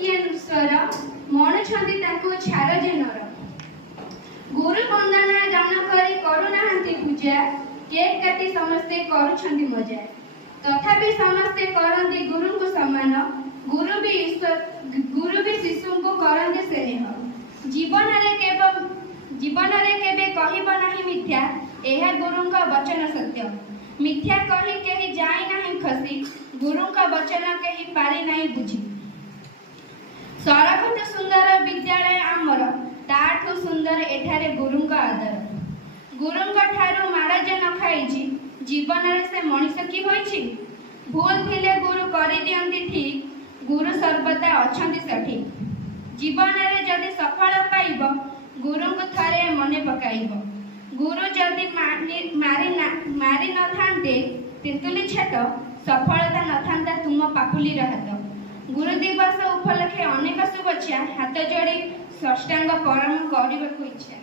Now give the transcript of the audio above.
କିଏ ସ୍ୱର ମଣୁଛନ୍ତି ତାଙ୍କୁ ଛାର ଯେ ନର। ଗୁରୁ ବନ୍ଦନା ଜନ କରି କରୁନାହାନ୍ତି ପୂଜା, କେକ୍ କାଟି ସମସ୍ତେ କରୁଛନ୍ତି ମଜା। ତଥାପି ସମସ୍ତେ କରନ୍ତି ଗୁରୁଙ୍କୁ ସମାନ, ଗୁରୁ ବି ଶିଶୁଙ୍କୁ କରନ୍ତି ସ୍ନେହ। ଜୀବନରେ କେବେ କହିବ ନାହିଁ ମିଥ୍ୟା, ଏହା ଗୁରୁଙ୍କ ବଚନ ସତ୍ୟ। ମିଥ୍ୟା କହି କେହି ଯାଇ ନାହିଁ ଖସି, ଗୁରୁଙ୍କ ବଚନ କେହି ପାରି ନାହିଁ ବୁଝି। ସରକଠୁ ସୁନ୍ଦର ବିଦ୍ୟାଳୟ ଆମର, ତାଠୁ ସୁନ୍ଦର ଏଠାରେ ଗୁରୁଙ୍କ ଆଦର। ଗୁରୁଙ୍କ ଠାରୁ ମାଡ଼ ଯେ ନ ଖାଇଛି, ଜୀବନରେ ସେ ମଣିଷ କି ହୋଇଛି। ଭୁଲ ଥିଲେ ଗୁରୁ କରିଦିଅନ୍ତି ଠିକ୍, ଗୁରୁ ସର୍ବଦା ଅଛନ୍ତି ସଠିକ୍। ଜୀବନରେ ଯଦି ସଫଳ ପାଇବ, ଗୁରୁଙ୍କୁ ଥରେ ମନେ ପକାଇବ। ଗୁରୁ ଯଦି ମାରି ନଥାନ୍ତେ ତେନ୍ତୁଲି ଛାଟ, ସଫଳତା ନଥାନ୍ତା ତୁମ ପାପୁଲିର ହାତ। ଗୁରୁ ଦିବସ ଉପଲକ୍ଷେ ଅନେକ ଶୁଭେଚ୍ଛା, ହାତ ଯୋଡ଼ି ଷଷ୍ଠାଙ୍ଗ ପ୍ରଣାମ କରିବାକୁ ଇଚ୍ଛା।